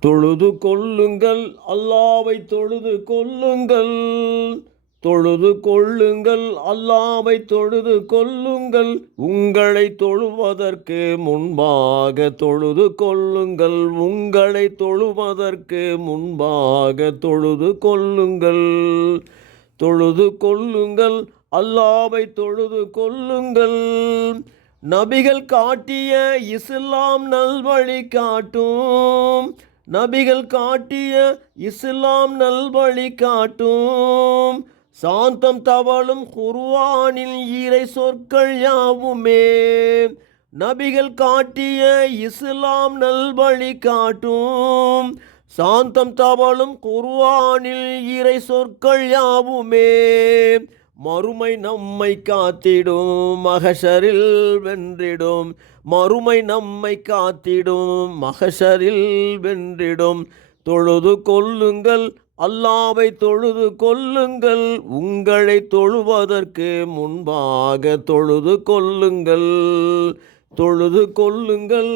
தொழுது கொள்ளுங்கள், அல்லாவை தொழுது கொள்ளுங்கள். தொழுது கொள்ளுங்கள், அல்லாவை தொழுது கொள்ளுங்கள். உங்களை தொழுவதற்கு முன்பாக தொழுது கொள்ளுங்கள். உங்களை தொழுவதற்கு முன்பாக தொழுது கொள்ளுங்கள். தொழுது கொள்ளுங்கள், அல்லாவை தொழுது கொள்ளுங்கள். நபிகள் காட்டிய இஸ்லாம் நல்வழி காட்டும். நபிகள் காட்டிய இஸ்லாம் நல்வழி காட்டும். சாந்தம் தவழும் குர்ஆனில் இறை சொற்கள் யாவுமே. நபிகள் காட்டிய இஸ்லாம் நல்வழி காட்டும். சாந்தம் தவழும் குர்ஆனில் இறை சொற்கள் யாவுமே. மறுமை நம்மை காத்திடும், மஹஷரில் வென்றிடும். மறுமை நம்மை காத்திடும், மஹஷரில் வென்றிடும். தொழுது கொள்ளுங்கள், அல்லாவை தொழுது கொள்ளுங்கள். உங்களை தொழுவதற்கு முன்பாக தொழுது கொள்ளுங்கள். தொழுது கொள்ளுங்கள்.